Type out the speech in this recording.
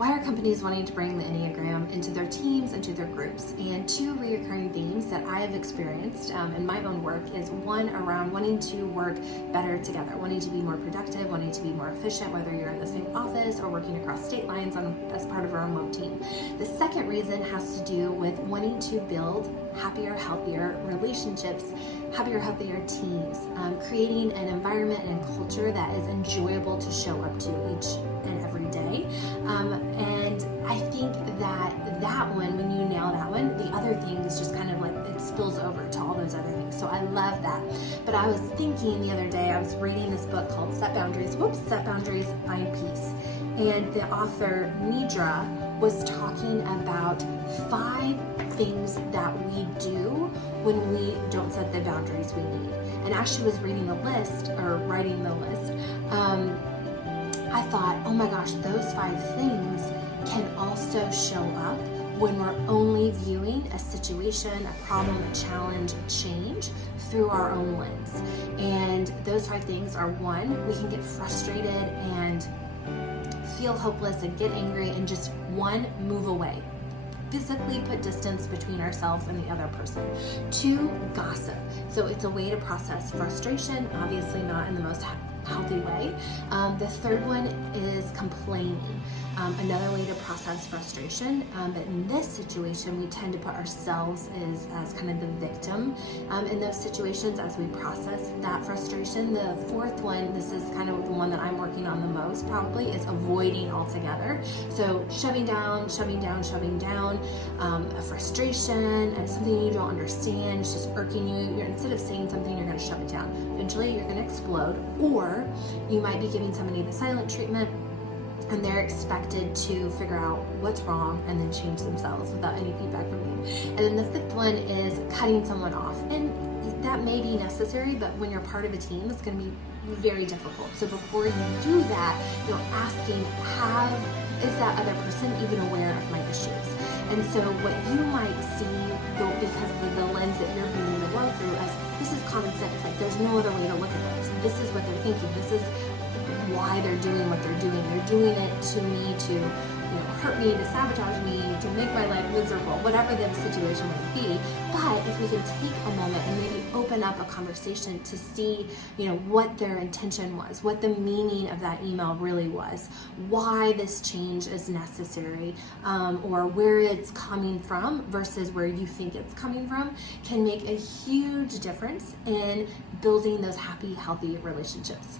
Why are companies wanting to bring the Enneagram into their teams, into their groups? And two recurring themes that I have experienced in my own work is one around wanting to work better together, wanting to be more productive, wanting to be more efficient, whether you're in the same office or working across state lines as part of a remote team. The second reason has to do with wanting to build happier, healthier relationships, happier, healthier teams, creating an environment and culture that is enjoyable to show up to each and every day. And I think that one, when you nail that one, the other things just kind of like it spills over to all those other things. So I love that. But I was thinking the other day, I was reading this book called Set Boundaries, Find Peace. And the author, Nidra, was talking about 5 things that we do when we don't set the boundaries we need. And as she was reading the list, or writing the list, I thought, oh my gosh, those 5 things can also show up when we're only viewing a situation, a problem, a challenge, a change through our own lens. And those 5 things are: 1, we can get frustrated and feel hopeless and get angry and just move away. Physically put distance between ourselves and the other person. 2, gossip. So it's a way to process frustration, obviously not in the most healthy way. The third one is complaining. Another way to process frustration, but in this situation we tend to put ourselves as kind of the victim in those situations as we process that frustration. The fourth one, this is kind of the one that I'm working on the most probably, is avoiding altogether. So shoving down, a frustration and something you don't understand, it's just irking you. Instead of saying something, you're going to shove it down. Eventually you're going to explode, or you might be giving somebody the silent treatment, and they're expected to figure out what's wrong and then change themselves without any feedback from you. And then the 5th one is cutting someone off. And that may be necessary, but when you're part of a team, it's going to be very difficult. So before you do that, asking, is that other person even aware of my issues? And so what you might see, because of the lens that you're viewing the world through, as this is common sense, like there's no other way to look at this. This is what they're thinking. This is why they're doing what they're doing. They're doing it to me, to hurt me, to sabotage me, to make my life miserable, whatever the situation might be. But if we can take a moment and maybe open up a conversation to see, what their intention was, what the meaning of that email really was, why this change is necessary, or where it's coming from versus where you think it's coming from, can make a huge difference in building those happy, healthy relationships.